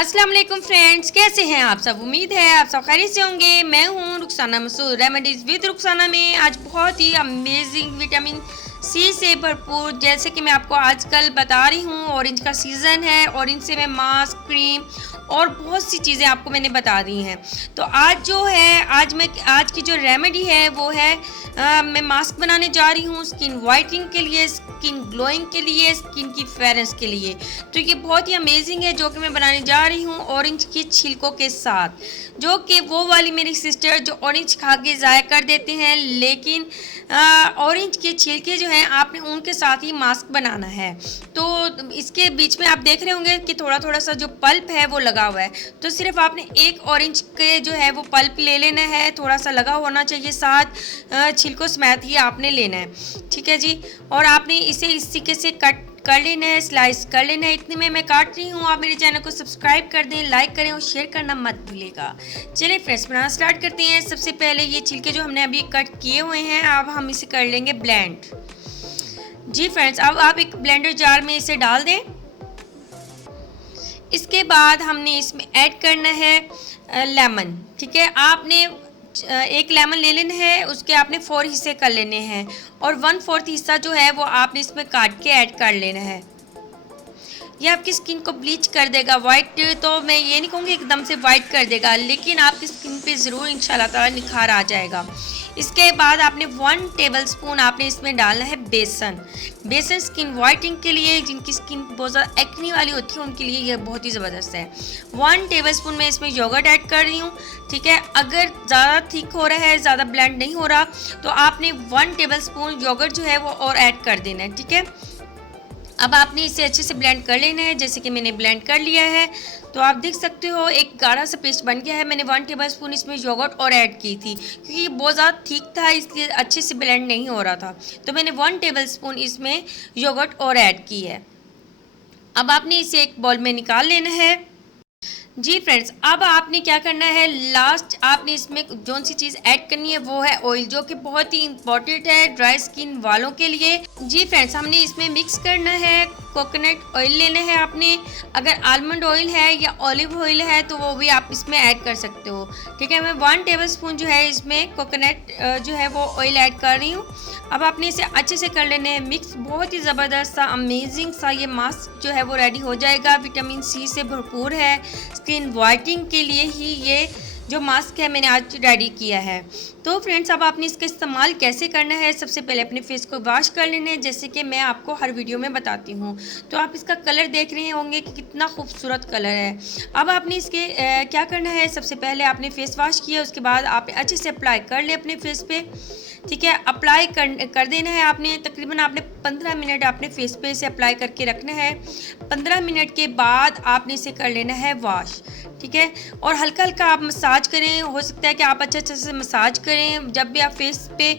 अस्सलाम वालेकुम फ्रेंड्स, कैसे हैं आप सब। उम्मीद है आप सब खैरियत से होंगे। मैं हूं रुखसाना मसूद। रेमेडीज़ विद रुखसाना में आज बहुत ही अमेजिंग विटामिन सी से भरपूर, जैसे कि मैं आपको आजकल बता रही हूं, ऑरेंज का सीज़न है। ऑरेंज से मैं मास्क, क्रीम और बहुत सी चीज़ें आपको मैंने बता दी हैं। तो आज जो है आज की जो रेमेडी है वो है मैं मास्क बनाने जा रही हूँ स्किन वाइटनिंग के लिए, स्किन ग्लोइंग के लिए, स्किन की फेयरनेस के लिए। तो ये बहुत ही अमेजिंग है जो कि मैं बनाने जा रही हूँ ऑरेंज की छिलकों के साथ, जो कि वो वाली मेरी सिस्टर जो ऑरेंज खा के ज़ाया कर देते हैं, लेकिन ऑरेंज के छिलके जो हैं आपने उनके साथ ही मास्क बनाना है। तो इसके बीच में आप देख रहे होंगे कि थोड़ा थोड़ा सा जो पल्प है वो लगा हुआ है। तो सिर्फ आपने एक ऑरेंज के जो है वो पल्प ले लेना है, थोड़ा सा लगा होना चाहिए, साथ छिलकों समेत ही आपने लेना है। ठीक है जी। और आपने इसे इस तरीके से कट कर लेना है, स्लाइस कर लेना है। इतने में मैं काट रही हूँ। आप मेरे चैनल को सब्सक्राइब कर दें, लाइक करें और शेयर करना मत भूलिएगा। चलिए फ्रेंड्स, बनाना स्टार्ट करते हैं। सबसे पहले ये छिलके जो हमने अभी कट किए हुए हैं, अब हम इसे कर लेंगे ब्लेंड। जी फ्रेंड्स, अब आप एक ब्लेंडर जार में इसे डाल दें। इसके बाद हमने इसमें ऐड करना है लेमन। ठीक है, आपने एक लेमन ले लेना है, उसके आपने 4 हिस्से कर लेने हैं और 1/4 हिस्सा जो है वो आपने इसमें काट के ऐड कर लेना है। ये आपकी स्किन को ब्लीच कर देगा। वाइट तो मैं ये नहीं कहूँगी एकदम से वाइट कर देगा, लेकिन आपकी स्किन पे ज़रूर इंशाल्लाह ताला निखार आ जाएगा। इसके बाद आपने 1 टेबलस्पून आपने इसमें डालना है बेसन। बेसन स्किन वाइटनिंग के लिए, जिनकी स्किन बहुत ज़्यादा एक्ने वाली होती है उनके लिए यह बहुत ही ज़बरदस्त है। 1 टेबलस्पून मैं इसमें योगर्ट ऐड कर रही हूँ। ठीक है, अगर ज़्यादा थिक हो रहा है, ज़्यादा ब्लेंड नहीं हो रहा, तो आपने 1 टेबलस्पून योगर्ट जो है वो और ऐड कर देना है। ठीक है, अब आपने इसे अच्छे से ब्लेंड कर लेना है, जैसे कि मैंने ब्लेंड कर लिया है। तो आप देख सकते हो एक गाढ़ा सा पेस्ट बन गया है। मैंने 1 टेबलस्पून इसमें योगर्ट और ऐड की थी, क्योंकि ये बहुत ज़्यादा थिक था, इसलिए अच्छे से ब्लेंड नहीं हो रहा था। तो मैंने 1 टेबलस्पून इसमें योगर्ट और ऐड की है। अब आपने इसे एक बाउल में निकाल लेना है। जी फ्रेंड्स, अब आपने क्या करना है, लास्ट आपने इसमें कौन सी चीज़ ऐड करनी है वो है ऑयल, जो कि बहुत ही इम्पॉर्टेंट है ड्राई स्किन वालों के लिए। जी फ्रेंड्स, हमने इसमें मिक्स करना है कोकोनट ऑयल लेना है आपने। अगर आलमंड ऑयल है या ऑलिव ऑयल है तो वो भी आप इसमें ऐड कर सकते हो। ठीक है, मैं 1 टेबलस्पून जो है इसमें कोकोनट जो है वो ऑयल ऐड कर रही हूँ। अब आपने इसे अच्छे से कर लेना है मिक्स। बहुत ही ज़बरदस्त सा अमेजिंग सा ये मास्क जो है वो रेडी हो जाएगा। विटामिन सी से भरपूर है। स्किन वाइटनिंग के लिए ही ये जो मास्क है मैंने आज रेडी किया है। तो फ्रेंड्स, अब आपने इसका इस्तेमाल कैसे करना है, सबसे पहले अपने फेस को वॉश कर लेना है, जैसे कि मैं आपको हर वीडियो में बताती हूँ। तो आप इसका कलर देख रहे होंगे कि कितना खूबसूरत कलर है। अब आपने इसके क्या करना है, सबसे पहले आपने फेस वॉश किया, उसके बाद आपने अच्छे से अप्लाई कर ले अपने फेस पे। ठीक है, अप्लाई कर देना है आपने। तकरीबन आपने 15 मिनट अपने फेस पे इसे अप्लाई करके रखना है। 15 मिनट के बाद आपने इसे कर लेना है वॉश। ठीक है, और हल्का हल्का आप मसाज करें। हो सकता है कि आप अच्छे से मसाज करें। जब भी आप फेस पे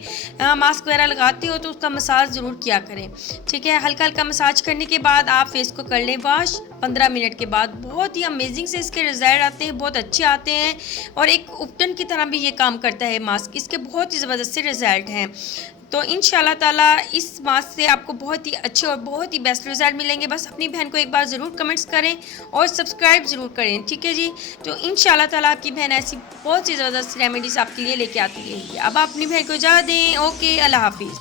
मास्क वगैरह लगाते हो तो उसका मसाज ज़रूर किया करें। ठीक है, हल्का हल्का मसाज करने के बाद आप फेस को कर लें वॉश। 15 मिनट के बाद बहुत ही अमेजिंग से इसके रिजल्ट आते हैं, बहुत अच्छे आते हैं और एक उपटन की तरह भी ये काम करता है मास्क। इसके बहुत ही ज़बरदस्त से रिजल्ट हैं। तो इंशाल्लाह ताला इस मास्क से आपको बहुत ही अच्छे और बहुत ही बेस्ट रिजल्ट मिलेंगे। बस अपनी बहन को एक बार ज़रूर कमेंट्स करें और सब्सक्राइब ज़रूर करें। ठीक है जी। तो इंशाल्लाह ताला आपकी बहन ऐसी बहुत सी ज़बरदस्त रेमेडीज़ आपके लिए लेके आती रहेगी। अब आप अपनी बहन को इजाज़त दें। ओके, अल्लाह हाफिज़।